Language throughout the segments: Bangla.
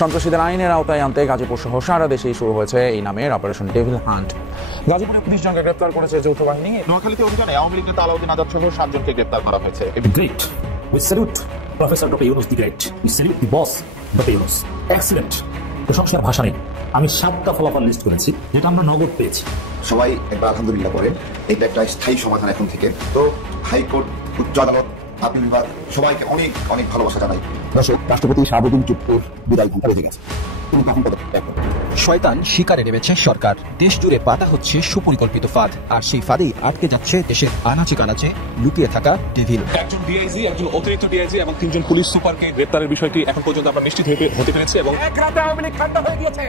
সন্ত্রাসীদের আইনের আওতায় আনতে গাজীপুর সহ সারা দেশেই শুরু হয়েছে এই নামের অপারেশন ডেভিল হান্ট। গাজীপুরে ২৫ জনকে গ্রেপ্তার করেছে যৌথ বাহিনী। নোয়াখালীতে অভিযানে আওয়ামী লীগ নেতা আলাউদ্দিন আজাদ সহ ৭ জনকে গ্রেপ্তার করা হয়েছে। Great. We salute Professor Dr. Yunus the Great. We salute the boss, Dr. Yunus. Excellent. প্রশংসার ভাষা নেই। আমি 7টা ফলাফল লিস্ট করেছি যেটা আমরা নগদ পেয়েছি। সবাই একবার আলহামদুলিল্লাহ করেন। এটা একটা স্থায়ী সমাধান এখন থেকে। তো হাইকোর্ট, উচ্চ আদালত, আপিল বিভাগ সবাইকে অনেক অনেক ভালোবাসা জানাই। দর্শক, রাষ্ট্রপতি শাহাবুদ্দিন চুপ্পুর বিদায় ঘণ্টা বেজে গেছে। তিনি কখন পদত্যাগ করবেন? শয়তান শিকারে নেমেছে সরকার। দেশ জুড়ে পাতা হচ্ছে সুপরিকল্পিত ফাঁদ, আর সেই ফাঁদেই আটকে যাচ্ছে দেশের আনাচে কানাচে লুকিয়ে থাকা ডেভিল। একজন ডিআইজি, একজন অতিরিক্ত ডিআইজি এবং 3 জন পুলিশ সুপারকে গ্রেপ্তারের বিষয়টি এখন পর্যন্ত আমরা নিশ্চিত হতে পেরেছি। এবং এক রাতে আওয়ামী লীগ ঠান্ডা হয়ে গিয়েছে।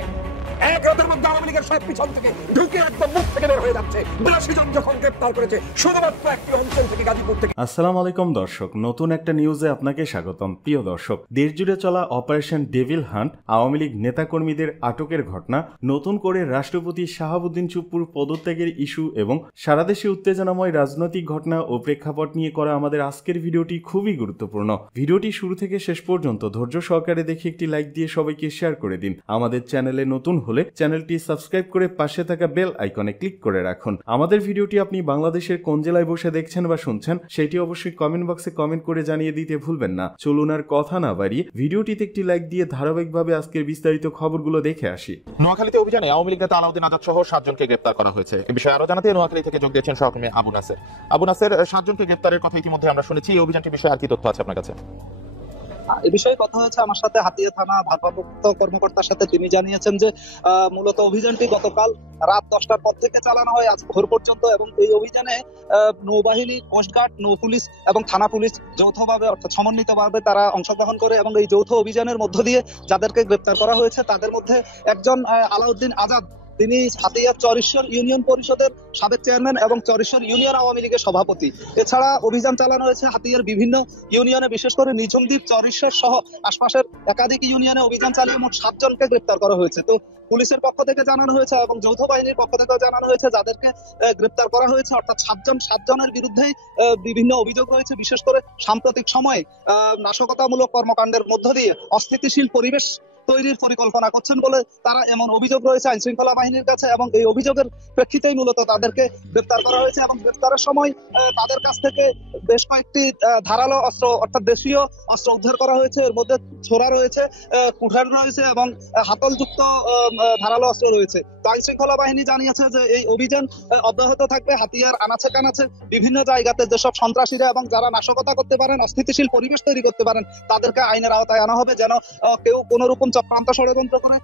এক রাতের মধ্যে আওয়ামী লীগের সব পিছন থেকে ঢুকে একদম মুখ থেকে বের হয়ে যাচ্ছে। 82 জন যখন গ্রেপ্তার করেছে শুধুমাত্র একটি অঞ্চল থেকে, গাজীপুর থেকে। আসসালামু আলাইকুম দর্শক, নতুন একটা নিউজে আপনাকে স্বাগতম। প্রিয় দর্শক, দেশ জুড়ে চলা operation devil hunt, Awami League নেতাকর্মীদের আটকের ঘটনা, নতুন করে রাষ্ট্রপতি শাহাবুদ্দিন চুপ্পুর পদত্যাগের ইস্যু এবং সারা দেশে উত্তেজনাময় রাজনৈতিক ঘটনা ও প্রেক্ষাপট নিয়ে করা আমাদের আজকের ভিডিওটি খুবই গুরুত্বপূর্ণ। ভিডিওটি শুরু থেকে শেষ পর্যন্ত ধৈর্য সহকারে দেখে একটি লাইক দিয়ে সবাইকে শেয়ার করে দিন। আমাদের চ্যানেলে নতুন হলে চ্যানেলটি সাবস্ক্রাইব করে পাশে থাকা বেল আইকনে ক্লিক করে রাখুন। আমাদের ভিডিওটি আপনি বাংলাদেশের কোন জেলায় বসে দেখছেন বা শুনছেন সেটি অবশ্যই কমেন্ট বক্সে কমেন্ট করে জানিয়ে দিতে ভুলবেন না। চলুন আর কথা না বাড়িয়ে ভিডিওটিতে একটি লাইক দিয়ে ধারাবাহিকভাবে আজকের বিস্তারিত খবরগুলো দেখে আসি। নোয়াখালীতে অভিযানে আওয়ামী লীগ নেতা আলাউদ্দিন আজাদ সহ ৭ জনকে গ্রেপ্তার করা হয়েছে। এই বিষয়ে আরো জানাতে নোয়াখালী থেকে যোগ দিয়েছেন সহকর্মী আবু নাসের। আবু নাসের, ৭ জনকে গ্রেপ্তারের কথা ইতিমধ্যে আমরা শুনেছি। এই অভিযানটির বিষয়ে আর কি তথ্য আছে আপনার কাছে? এই বিষয়ে কথা হয়েছে আমার সাথে হাতিয়া থানা ভারপ্রাপ্ত কর্মকর্তার সাথে। তিনি জানিয়েছেন যে মূলত অভিযানটি গতকাল রাত 10টার পর থেকে চালানো হয় আজ ভোর পর্যন্ত, এবং এই অভিযানে নৌবাহিনী, কোস্টগার্ড, নৌ পুলিশ এবং থানা পুলিশ যৌথভাবে অর্থাৎ সমন্বিতভাবে তারা অংশগ্রহণ করে। এবং এই যৌথ অভিযানের মধ্য দিয়ে যাদেরকে গ্রেপ্তার করা হয়েছে তাদের মধ্যে একজন আলাউদ্দিন আজাদ, তিনি হাতিয়ার চরেশ্বর ইউনিয়ন পরিষদের সাবেক চেয়ারম্যান এবং চরেশ্বর ইউনিয়ন আওয়ামী লীগের সভাপতি। এছাড়া অভিযান চালানো হয়েছে হাতিয়ার বিভিন্ন ইউনিয়নে, বিশেষ করে নিঝুমদ্বীপ, চরেশ্বর সহ আশপাশের একাধিক ইউনিয়নে অভিযান চালিয়ে মোট ৭ জনকে গ্রেপ্তার করা হয়েছে। তো পুলিশের পক্ষ থেকে জানানো হয়েছে এবং যৌথ বাহিনীর পক্ষ থেকে জানানো হয়েছে যাদেরকে গ্রেপ্তার করা হয়েছে অর্থাৎ ৭ জনের বিরুদ্ধেই বিভিন্ন অভিযোগ রয়েছে। বিশেষ করে সাম্প্রতিক সময়ে নাশকতামূলক কর্মকাণ্ডের মধ্য দিয়ে অস্থিতিশীল পরিবেশ তৈরির পরিকল্পনা করছেন বলে তারা এমন অভিযোগ রয়েছে আইন শৃঙ্খলা বাহিনীর কাছে, এবং এই অভিযোগের প্রেক্ষিতেই মূলত তাদেরকে গ্রেপ্তার করা হয়েছে। এবং গ্রেপ্তারের সময় তাদের কাছ থেকে বেশ কয়েকটি ধারালো অস্ত্র অর্থাৎ দেশীয় অস্ত্র উদ্ধার করা হয়েছে। এর মধ্যে ছোরা রয়েছে, কুঠার রয়েছে এবং হাতলযুক্ত ধারালো অস্ত্র রয়েছে। তো আইন শৃঙ্খলা বাহিনী জানিয়েছে যে এই অভিযান অব্যাহত থাকবে। হাতিয়ার আনাচে কানাচে বিভিন্ন জায়গাতে যেসব সন্ত্রাসীরা এবং যারা নাশকতা করতে পারেন, অস্থিতিশীল পরিবেশ তৈরি করতে পারেন, তাদেরকে আইনের আওতায় আনা হবে, যেন কেউ কোন রকম চক্রান্ত ষড়যন্ত্র করে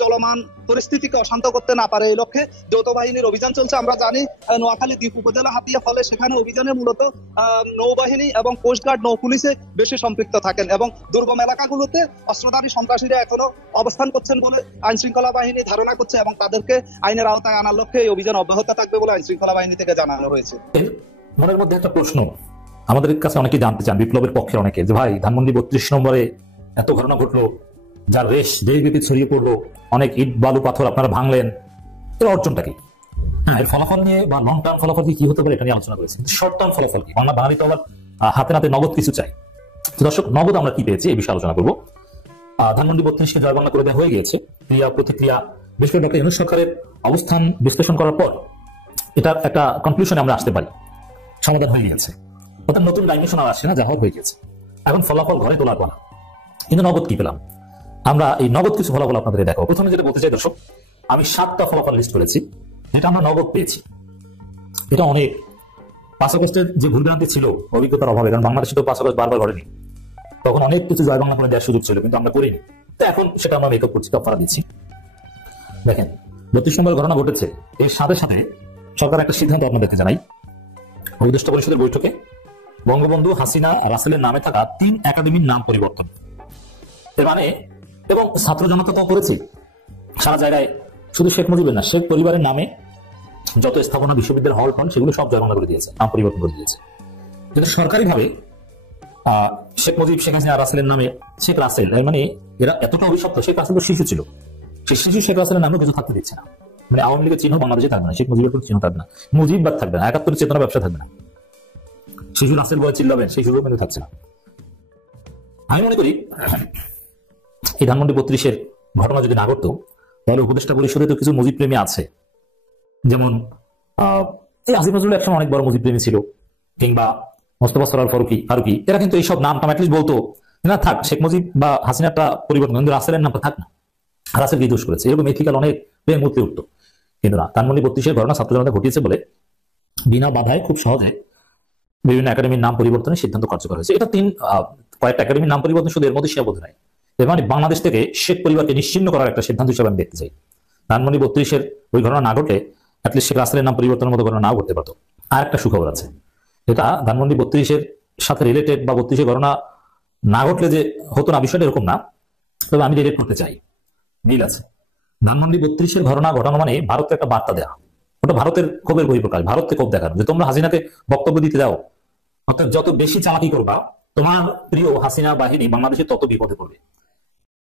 চলমান পরিস্থিতিকে অশান্ত করতে না পারে। এই লক্ষ্যে যৌথ বাহিনীর অভিযান চলছে। আমরা জানি নোয়াখালী দ্বীপ উপজেলা হাতিয়া, ফলে সেখানে অভিযানে মূলত নৌবাহিনী এবং কোস্টগার্ড, নৌ পুলিশে বেশি সম্পৃক্ত থাকেন, এবং দুর্গম এলাকাগুলোতে অস্ত্রধারী সন্ত্রাসীরা এখনো অবস্থান করছেন বলে আইন শৃঙ্খলা বাহিনী ধারণা করছে, এবং তাদেরকে আইনের আওতায় আনার লক্ষ্যে এই অভিযান অব্যাহত থাকবে বলে আইন শৃঙ্খলা বাহিনী থেকে জানানো হয়েছে। মনের মধ্যে একটা প্রশ্ন আমাদের কাছে অনেকে জানতে চান, বিপ্লবের পক্ষে অনেকে, যে ভাই ধানমন্ডি 32 নম্বরে এত ঘটনা ঘটলো, যার রেশ দেশব্যাপী ছড়িয়ে পড়লো, অনেক ইট বালু পাথর আপনারা ভাঙলেন, এর অর্জনটা কি? হ্যাঁ, এর ফলাফল নিয়ে বা লং টার্ম ফলাফল কি হতে পারে এটা নিয়ে আলোচনা করেছি। শর্ট টার্ম ফলাফল কি? বাঙালি তো আবার হাতে নাতে নগদ কিছু চাই। দর্শক, নগদ আমরা কি পেয়েছি এই বিষয়ে আলোচনা করবো। ধানমন্ডি 32কে জয় বাংলা করে দেওয়া হয়ে গিয়েছে। ক্রিয়া প্রতিক্রিয়া, বিশেষ করে ডক্টর ইউনূস সরকারের অবস্থান বিশ্লেষণ করার পর এটার একটা কনক্লুশনে আমরা আসতে পারি, সমাধান হয়ে গিয়েছে। অর্থাৎ নতুন ডাইমেনশন আর আসছে না, যা হয়ে গিয়েছে। এখন ফলাফল ঘরে তোলার পালা। কিন্তু নগদ কি পেলাম? আমরা এই নগদ কিছু ফলাফল আপনাদের দেখো। প্রথমে যেটা বলতে চাই দর্শক, আমি 7টা ফলাফল লিস্ট করেছি যেটা আমরা নগদ পেয়েছি। এটা অনেক 5 আগস্টের যে ভুলভ্রান্তি ছিল অভিজ্ঞতার অভাবে, কারণ বাংলাদেশে তো 5 আগস্ট বারবার ঘটেনি, তখন অনেক কিছু জয় বাংলা করে দেওয়ার সুযোগ ছিল, কিন্তু আমরা করিনি। তো এখন সেটা আমরা মেকআপ করছি, কফারা দিচ্ছি। দেখেন, 32 নম্বর ঘটনা ঘটেছে, এর সাথে সাথে সরকার একটা সিদ্ধান্ত আপনাদেরকে জানাই। উপদেষ্টা পরিষদের বৈঠকে বঙ্গবন্ধু হাসিনা রাসেলের নামে থাকা 3 একাডেমির নাম পরিবর্তন। এর মানে, এবং ছাত্র জনতা তো করেছি সারা জায়গায়, শুধু শেখ মুজিবের না, শেখ পরিবারের নামে যত স্থাপনা, বিশ্ববিদ্যালয়, হল টল, সেগুলো সব জয় বাংলা করে দিয়েছে, নাম পরিবর্তন করে দিয়েছে। কিন্তু সরকারিভাবে শেখ মুজিব, শেখ হাসিনা, রাসেলের নামে শেখ রাসেল, মানে এরা এতটা অভিশপ্ত। শেখ রাসেল তো শিশু ছিল, সেই শিশু শেখ রাসেলের নামে কিছু থাকতে দিচ্ছে না। মানে আওয়ামী লীগের চিহ্ন বাংলাদেশে থাকবে না, শেখ মুজিবের কোনো চিহ্ন থাকবে না, মুজিববাদ থাকবে না, 71 চেতনা ব্যবসা থাকবে না, শিশু রাসেল বলে চিল্লাবেন সেই সুযোগ কিন্তু থাকছে না। আমি মনে করি এই ধানমন্ডি 32-এর ঘটনা যদি না ঘটতো তাহলে উপদেষ্টা পরিষদে তো কিছু মুজিব প্রেমী আছে, যেমন এই আসিফ নজরুল একসময় অনেক বড় মুজিব প্রেমী ছিল, কিংবা মোস্তফা সরোয়ার ফারুকি, এরা কিন্তু এইসব নাম অ্যাটলিস্ট বলতো না থাক শেখ মুজিব বা হাসিনাটা পরিবর্তন, কিন্তু রাসেলের নামটা থাক না, রাসেল কি দোষ করেছে, এরকম এথিক্যাল অনেক প্রেম উঠতে উঠতো। কিন্তু না, ধানমন্ডি 32-এর ঘটনা ছাত্র জনতা ঘটিয়েছে বলে বিনা বাধায় খুব সহজে বিভিন্ন একাডেমির নাম পরিবর্তনের সিদ্ধান্ত কার্যকর হয়েছে। এটা কয়েকটা একাডেমির নাম পরিবর্তন শুধু এর মধ্যে সীমাবদ্ধ নয়, এর মানে বাংলাদেশ থেকে শেখ পরিবারকে নিশ্চিহ্ন করার একটা সিদ্ধান্ত হিসেবে আমি দেখতে চাই। ধানমন্ডি 32-এর ওই ঘটনা না ঘটলে অ্যাটলিস্ট শেখ রাসেলের নাম পরিবর্তনের মতো ঘটনা নাও ঘটতে পারতো। আর একটা সুখবর আছে, এটা ধানমন্ডি 32-এর সাথে রিলেটেড বা 32-এর ঘটনা না ঘটলে যে হতো না বিষয়টা এরকম না, তবে আমি রিলেট করতে চাই, মিল আছে। ধানমন্ডি 32-এর ঘটনা ঘটানো মানে ভারতের একটা বার্তা দেওয়া, ওটা ভারতের ক্ষোভের বহিঃপ্রকাশ, ভারতকে ক্ষোভ দেখানো যে তোমরা হাসিনাকে বক্তব্য দিতে দাও, অর্থাৎ যত বেশি চালাকি করবা তোমার প্রিয় হাসিনা বাহিনী বাংলাদেশে তত বিপদে পড়বে।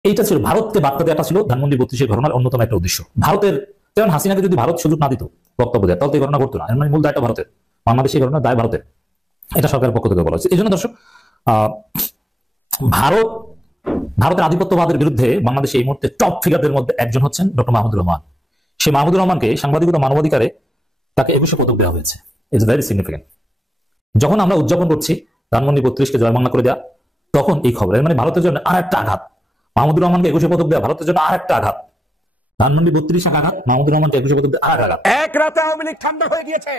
এইটা ছিল ভারতকে বার্তা দেওয়াটা, ছিল ধানমন্ডি 32-এর ঘটনার অন্যতম একটা উদ্দেশ্য। ভারতের, যেমন হাসিনাকে যদি ভারত সুযোগ না দিত বক্তব্য দেয় তাহলে এই ঘটনা ঘটতো না, এর মানে মূল দায়টা ভারতের, বাংলাদেশের ঘটনার দায় ভারতের, এটা সরকারের পক্ষ থেকে বলা হচ্ছে। এই জন্য দর্শক, ভারতের আধিপত্যবাদের বিরুদ্ধে বাংলাদেশে এই মুহূর্তে টপ ফিগারদের মধ্যে একজন হচ্ছেন ডক্টর মাহমুদুর রহমান। সেই মাহমুদুর রহমানকে সাংবাদিকতা মানবাধিকারে তাকে 21 পদক দেওয়া হয়েছে। It's very significant. যখন আমরা উদযাপন করছি ধানমন্ডি 32-কে জয় বাংলা করে দেওয়া, তখন এই খবর, মানে ভারতের জন্য আর একটা আঘাত। মাহমুদুর রহমানকে 21 পদক দেওয়া ভারতের জন্য আর একটা আঘাত। ধানমন্ডি 32 আঘাত, মাহমুদুর রহমানকে 21 পদক দেওয়া আর আঘাত। এক রাতে আওয়ামী লীগ ঠান্ডা হয়ে গিয়েছে,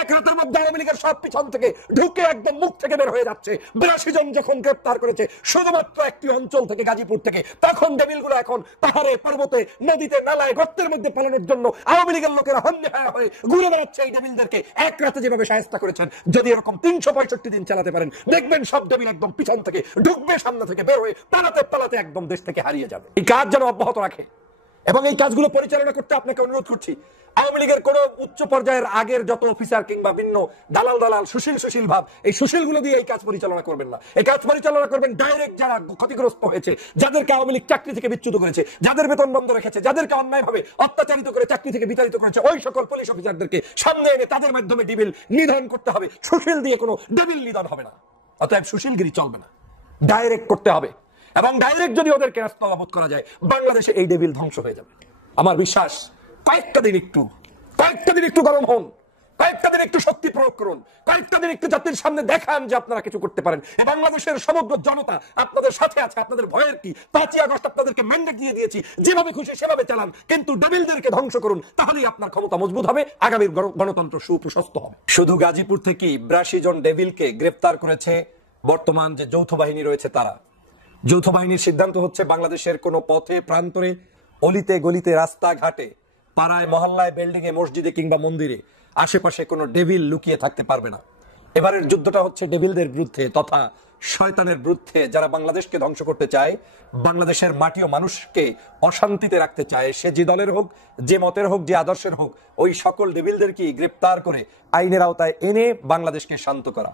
এক রাতের মধ্যে আওয়ামী লীগের সব পিছন থেকে ঢুকে একদম মুখ থেকে বের হয়ে যাচ্ছে। 82 জন যখন গ্রেপ্তার করেছে শুধুমাত্র একটি অঞ্চল থেকে, গাজীপুর থেকে, তখন ডেভিলগুলো এখন পাহাড়ে পর্বতে নদীতে নালায় গর্তের মধ্যে পালানোর জন্য আওয়ামী লীগের লোকেরা হন্যে হয়ে ঘুরে বেড়াচ্ছে এই ডেভিলদেরকে এক রাতে যেভাবে শায়েস্তা করেছেন। যদি এরকম 365 দিন চালাতে পারেন দেখবেন সব ডেভিল একদম পিছন থেকে ঢুকবে, সামনে থেকে বের হয়ে পালাতে একদম দেশ থেকে হারিয়ে যাবে। এই কাজ যেন অব্যাহত রাখে এবং এই কাজগুলো পরিচালনা করতে আপনাকে অনুরোধ করছি। আওয়ামী লীগের কোন উচ্চ পর্যায়ের আগের যত অফিসার কিংবা ভিন্ন দালাল সুশীল ভাব, এই সুশীলগুলো দিয়ে এই কাজ পরিচালনা করবেন না। এই কাজ পরিচালনা করবেন ডাইরেক্ট যারা ক্ষতিগ্রস্ত হয়েছে, যাদেরকে আওয়ামী লীগ চাকরি থেকে বিচ্যুত করেছে, যাদের বেতন বন্ধ রেখেছে, যাদেরকে অন্যায়ভাবে অত্যাচারিত করে চাকরি থেকে বিতাড়িত করেছে, ওই সকল পুলিশ অফিসারদেরকে সামনে এনে তাদের মাধ্যমে ডেভিল নিধন করতে হবে। সুশীল দিয়ে কোনো ডেভিল নিধন হবে না। অতএব সুশীলগিরি চলবে না, ডাইরেক্ট করতে হবে। এবং ডাইরেক্ট যদি ওদেরকে রাস্তাবোধ করা যায়, বাংলাদেশে এই ডেভিল ধ্বংস হয়ে যাবে। আমার বিশ্বাস কয়েকটা দিন একটু গরম হন, কয়েকটা দিন একটু শক্তি প্রয়োগ করুন, কয়েকটা দিন একটু জাতির সামনে দেখান যে আপনারা কিছু করতে পারেন। বাংলাদেশের সমগ্র জনতা আপনাদের সাথে আছে। আপনাদের ভয়ের কি? 5ই আগস্ট আপনাদেরকে ম্যান্ডেট দিয়ে দিয়েছি, যেভাবে খুশি সেভাবে চালান, কিন্তু ডেভিলদেরকে ধ্বংস করুন, তাহলেই আপনার ক্ষমতা মজবুত হবে, আগামীর গণতন্ত্র সুপ্রশস্ত হবে। শুধু গাজীপুর থেকে 82 জন ডেভিলকে গ্রেফতার করেছে বর্তমান যে যৌথ বাহিনী রয়েছে তারা। যৌথ বাহিনীর সিদ্ধান্ত হচ্ছে বাংলাদেশের কোনো পথে প্রান্তরে, অলিতে গলিতে, রাস্তাঘাটে, পাড়ায় মহল্লায়, বিল্ডিং এ, মসজিদে কিংবা মন্দিরে আশেপাশে কোনো ডেভিল লুকিয়ে থাকতে পারবে না। এবারের যুদ্ধটা হচ্ছে ডেভিলদের বিরুদ্ধে তথা শয়তানের বিরুদ্ধে, যারা বাংলাদেশকে ধ্বংস করতে চায়, বাংলাদেশের মাটি ও মানুষকে অশান্তিতে রাখতে চায়। সে যে দলের হোক, যে মতের হোক, যে আদর্শের হোক, ওই সকল ডেভিলদেরকে গ্রেপ্তার করে আইনের আওতায় এনে বাংলাদেশকে শান্ত করা।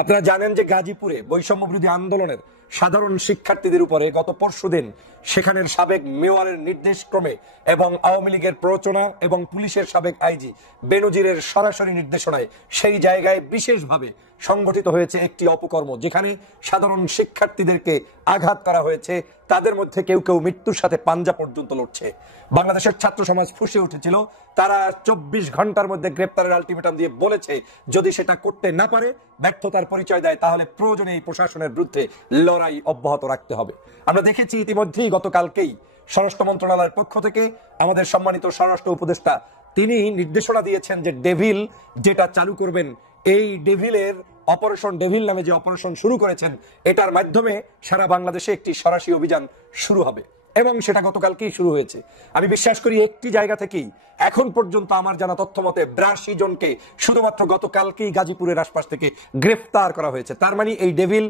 আপনারা জানেন যে গাজীপুরে বৈষম্য বিরোধী আন্দোলনের সাধারণ শিক্ষার্থীদের উপরে গত পরশুদিন সেখানের সাবেক মেয়রের নির্দেশ ক্রমে এবং আওয়ামী লীগের প্ররোচনা এবং পুলিশের সাবেক আইজি বেনজিরের সরাসরি নির্দেশনায় সেই জায়গায় বিশেষভাবে সংগঠিত হয়েছে একটি অপকর্ম, যেখানে সাধারণ শিক্ষার্থীদেরকে আঘাত করা হয়েছে। তাদের মধ্যে কেউ মৃত্যুর সাথে পাঞ্জা পর্যন্ত লড়ছে। বাংলাদেশের ছাত্র সমাজ ফুঁসে উঠেছিল। তারা 24 ঘন্টার মধ্যে গ্রেপ্তারের আলটিমেটাম দিয়ে বলেছে যদি সেটা করতে না পারে, ব্যর্থতার পরিচয় দেয়, তাহলে প্রয়োজনে এই প্রশাসনের বিরুদ্ধে লড়াই অব্যাহত রাখতে হবে। আমরা দেখেছি ইতিমধ্যেই গতকালকেই স্বরাষ্ট্র মন্ত্রণালয়ের পক্ষ থেকে আমাদের সম্মানিত স্বরাষ্ট্র উপদেষ্টা তিনি নির্দেশনা দিয়েছেন যে ডেভিল যেটা চালু করবেন, এই ডেভিলের অপারেশন ডেভিল নামে যে অপারেশন শুরু করেছেন, এটার মাধ্যমে সারা বাংলাদেশে একটি সরাসরি অভিযান শুরু হবে এবং সেটা গতকালকেই শুরু হয়েছে। আমি বিশ্বাস করি একটি জায়গা থেকেই এখন পর্যন্ত আমার জানা তথ্য মতে 82 জনকে শুধুমাত্র গতকালকেই গাজীপুরের আশপাশ থেকে গ্রেফতার করা হয়েছে। তার মানে এই ডেভিল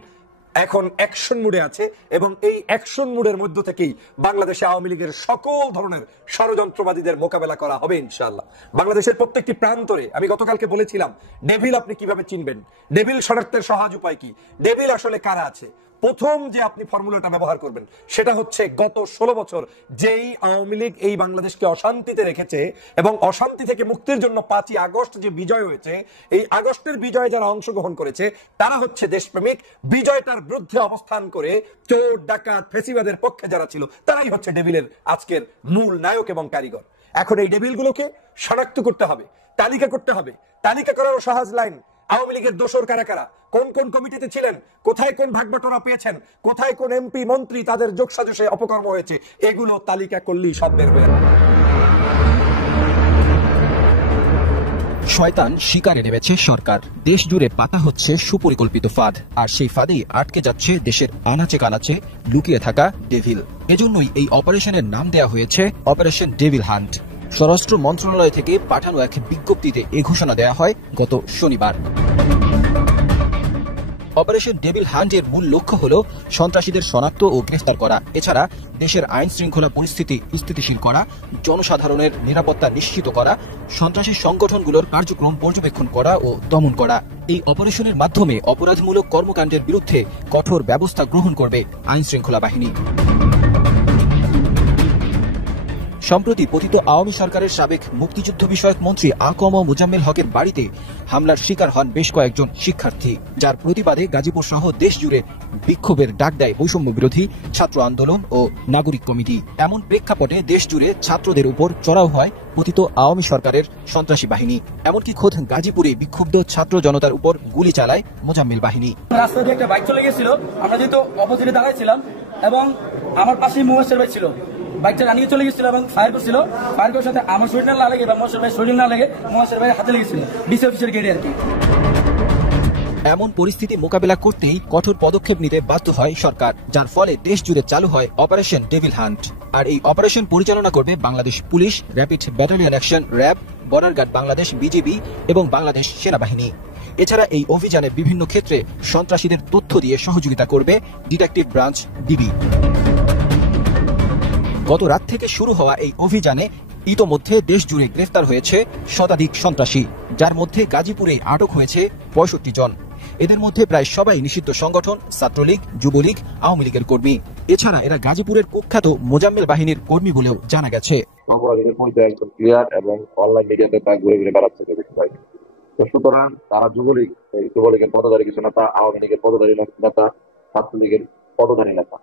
এখন অ্যাকশন মুডে আছে এবং এই অ্যাকশন মুডের মধ্য থেকেই বাংলাদেশে আওয়ামী লীগের সকল ধরনের ষড়যন্ত্রবাদীদের মোকাবেলা করা হবে ইনশাআল্লাহ। বাংলাদেশের প্রত্যেকটি প্রান্তরে আমি গতকালকে বলেছিলাম ডেভিল আপনি কিভাবে চিনবেন, ডেভিল শনাক্তের সহজ উপায় কি, ডেভিল আসলে কারা আছে। প্রথম যে আপনি ফর্মুলাটা ব্যবহার করবেন সেটা হচ্ছে গত 16 বছর যেই আওয়ামী লীগ এই বাংলাদেশকে অশান্তিতে রেখেছে এবং অশান্তি থেকে মুক্তির জন্য 5ই আগস্ট যে বিজয় হয়েছে, এই আগস্টের বিজয়ে যারা অংশগ্রহণ করেছে তারা হচ্ছে দেশপ্রেমিক। বিজয়টার বিরুদ্ধে অবস্থান করে চোর ডাকাত ফেসিবাদের পক্ষে যারা ছিল তারাই হচ্ছে ডেভিলের আজকের মূল নায়ক এবং কারিগর। এখন এই ডেভিলগুলোকে শনাক্ত করতে হবে, তালিকা করতে হবে। তালিকা করারও সহজ লাইন, আওয়ামী লীগের দোসর কারা কারা, কোন কোন কমিটিতে ছিলেন, কোথায় কোন ভাগবটরা পেয়েছেন, কোথায় কোন এমপি মন্ত্রী তাদের যোগসাজশে অপকর্ম হয়েছে, এগুলো তালিকা করলেই সব বের হয়ে যাবে। শয়তান শিকারে নেমেছে সরকার, দেশ জুড়ে পাতা হচ্ছে সুপরিকল্পিত ফাঁদ, আর সেই ফাঁদেই আটকে যাচ্ছে দেশের আনাচে কানাচে লুকিয়ে থাকা ডেভিল। এজন্যই এই অপারেশনের নাম দেয়া হয়েছে অপারেশন ডেভিল হান্ট। স্বরাষ্ট্র মন্ত্রণালয় থেকে পাঠানো এক বিজ্ঞপ্তিতে এ ঘোষণা দেয়া হয় গত শনিবার। অপারেশন ডেভিল হান্টের মূল লক্ষ্য হল সন্ত্রাসীদের শনাক্ত ও গ্রেফতার করা, এছাড়া দেশের আইন শৃঙ্খলা পরিস্থিতি স্থিতিশীল করা, জনসাধারণের নিরাপত্তা নিশ্চিত করা, সন্ত্রাসী সংগঠনগুলোর কার্যক্রম পর্যবেক্ষণ করা ও দমন করা। এই অপারেশনের মাধ্যমে অপরাধমূলক কর্মকাণ্ডের বিরুদ্ধে কঠোর ব্যবস্থা গ্রহণ করবে আইন শৃঙ্খলা বাহিনী। সম্প্রতি পতিত আওয়ামী সরকারের সাবেক মুক্তিযুদ্ধ বিষয়ক মন্ত্রী আ.ক.ম মোজাম্মেল হকের বাড়িতে হামলার শিকার হন বেশ কয়েকজন শিক্ষার্থী, যার প্রতিবাদে গাজীপুর সহ দেশ জুড়ে বিক্ষোভের ডাক দেয় বৈষম্য বিরোধী ছাত্র আন্দোলন ও নাগরিক কমিটি। এমন প্রেক্ষাপটে দেশ জুড়ে ছাত্রদের উপর চড়াও হয় পতিত আওয়ামী সরকারের সন্ত্রাসী বাহিনী। এমনকি খোদ গাজীপুরে বিক্ষুব্ধ ছাত্র জনতার উপর গুলি চালায় মোজাম্মেল বাহিনী। রাস্তা দিয়ে একটা বাইক চলে গেছিল, আমরা যেহেতু অপোজিটে দাঁড়াইছিলাম এবং আমার পাশেই মুহাসের ভাই ছিল, বাইকটা রানিয়ে চলে গেছিল এবং ফায়ার করছিল। ফায়ার করার সাথে আমার শরীর না লাগে বা মহাসের ভাই শরীর না লাগে, মহাসের ভাই হাতে লেগেছিল ডিসি অফিসের গেটে আর কি। এমন পরিস্থিতি মোকাবেলা করতেই কঠোর পদক্ষেপ নিতে বাধ্য হয় সরকার, যার ফলে দেশ জুড়ে চালু হয় অপারেশন ডেভিল হান্ট। আর এই অপারেশন পরিচালনা করবে Bangladesh police, rapid battalion action RAB, border guard Bangladesh BGB এবং বাংলাদেশ সেনাবাহিনী। এছাড়া এই অভিযানে বিভিন্ন ক্ষেত্রে সন্ত্রাসীদের তথ্য দিয়ে সহযোগিতা করবে ডিটেকটিভ ব্রাঞ্চ ডিবি। গত রাত থেকে শুরু হওয়া এই অভিযানে ইতোমধ্যে দেশ জুড়ে গ্রেফতার হয়েছে শতাধিক সন্ত্রাসী, যার মধ্যে গাজীপুরে আটক হয়েছে 65 জন। এদের মধ্যে প্রায় সবাই নিষিদ্ধ সংগঠন ছাত্রলীগ, যুবলীগ, আওয়ামী লীগের কর্মী। এছাড়া এরা গাজীপুরের কুখ্যাত মোজাম্মেল বাহিনীর কর্মী বলেও জানা গেছে। একদম ক্লিয়ার এবং অনলাইন মিডিয়াতে তা ঘুরে ঘুরে বেড়াচ্ছে। তো সুতরাং তারা যুবলীগের পদধারী কিছু নেতা, আওয়ামী লীগের পদধারী নেতা, ছাত্রলীগের পদধারী নেতা।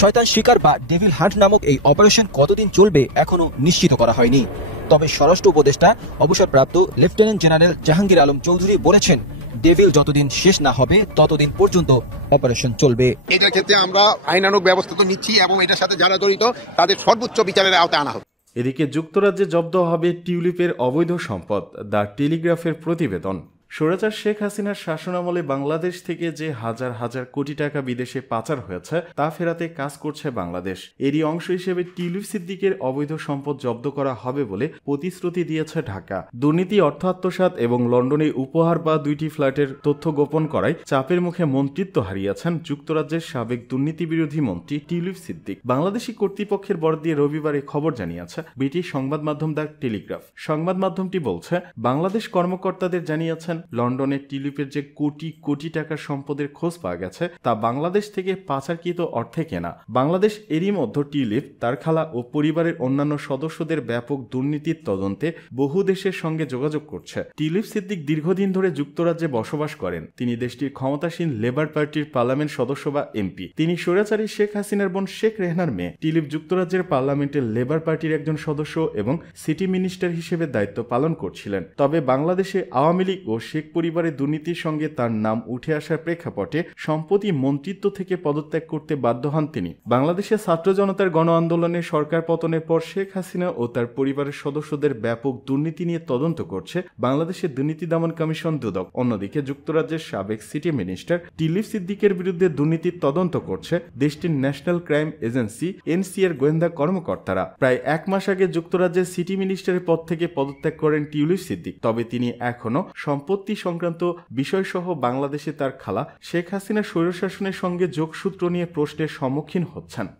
শয়তান শিকার বা ডেভিল হান্ট নামক এই অপারেশন কতদিন চলবে এখনো নিশ্চিত করা হয়নি। তবে স্বরাষ্ট্র উপদেষ্টা অবসরপ্রাপ্ত লেফটেন্যান্ট জেনারেল জাহাঙ্গীর আলম চৌধুরী বলেছেন, ডেভিল যতদিন শেষ না হবে ততদিন পর্যন্ত অপারেশন চলবে। এটার ক্ষেত্রে আমরা আইনানুগ ব্যবস্থা তো নিচ্ছি এবং এটার সাথে যারা জড়িত তাদের সর্বোচ্চ বিচারের আওতায় আনা হবে। এদিকে যুক্তরাজ্যে জব্দ হবে টিউলিপের অবৈধ সম্পদ। দ্য টেলিগ্রাফের প্রতিবেদন। স্বৈরাচার শেখ হাসিনার শাসনামলে বাংলাদেশ থেকে যে হাজার হাজার কোটি টাকা বিদেশে পাচার হয়েছে তা ফেরাতে কাজ করছে বাংলাদেশ। এরই অংশ হিসেবে টিউলিপ সিদ্দিকের অবৈধ সম্পদ জব্দ করা হবে বলে প্রতিশ্রুতি দিয়েছে ঢাকা। দুর্নীতি, অর্থ আত্মসাৎ এবং লন্ডনে উপহার বা 2টি ফ্ল্যাটের তথ্য গোপন করায় চাপের মুখে মন্ত্রিত্ব হারিয়েছেন যুক্তরাজ্যের সাবেক দুর্নীতি বিরোধী মন্ত্রী টিউলিপ সিদ্দিক। বাংলাদেশি কর্তৃপক্ষের বরাত দিয়ে রবিবার এই খবর জানিয়েছে ব্রিটিশ সংবাদ মাধ্যম দ্য টেলিগ্রাফ। সংবাদ মাধ্যমটি বলছে, বাংলাদেশ কর্মকর্তাদের জানিয়েছেন লন্ডনের টিউলিপের যে কোটি কোটি টাকার সম্পদের খোঁজ পাওয়া গেছে তা বাংলাদেশ থেকে পাচারকৃত অর্থে কেনা। বাংলাদেশ এরই মধ্যে টিউলিপ, তার খালা ও পরিবারের অন্যান্য সদস্যদের ব্যাপক দুর্নীতির তদন্তে বহু দেশের সঙ্গে যোগাযোগ করছে। টিউলিপ সিদ্দিক দীর্ঘদিন ধরে যুক্তরাজ্যে বসবাস করেন। তিনি দেশটির ক্ষমতাসীন লেবার পার্টির পার্লামেন্ট সদস্য বা এমপি। তিনি স্বৈরাচারী শেখ হাসিনার বোন শেখ রেহনার মেয়ে। টিউলিপ যুক্তরাজ্যের পার্লামেন্টের লেবার পার্টির একজন সদস্য এবং সিটি মিনিস্টার হিসেবে দায়িত্ব পালন করছিলেন। তবে বাংলাদেশে আওয়ামী লীগ ও শেখ পরিবারের দুর্নীতির সঙ্গে তার নাম উঠে আসার প্রেক্ষাপটে সম্প্রতি মন্ত্রিত্ব থেকে পদত্যাগ করতে বাধ্য হন তিনি। বাংলাদেশের ছাত্র জনতার গণ আন্দোলনে সরকার পতনের পর শেখ হাসিনা ও তার পরিবারের সদস্যদের ব্যাপক দুর্নীতি নিয়ে তদন্ত করছে বাংলাদেশের দুর্নীতি দমন কমিশন দুদক। অন্যদিকে যুক্তরাজ্যের সাবেক সিটি মিনিস্টার টিউলিপ সিদ্দিকের বিরুদ্ধে দুর্নীতির তদন্ত করছে দেশটির ন্যাশনাল ক্রাইম এজেন্সি এনসি এর গোয়েন্দা কর্মকর্তারা। প্রায় 1 মাস আগে যুক্তরাজ্যের সিটি মিনিস্টারের পদ থেকে পদত্যাগ করেন টিউলিপ সিদ্দিক। তবে তিনি এখনো সম্পত্তি সংক্রান্ত বিষয়সহ বাংলাদেশে তার খালা শেখ হাসিনা স্বৈরশাসনের সঙ্গে যোগসূত্র নিয়ে প্রশ্নের সম্মুখীন হচ্ছেন।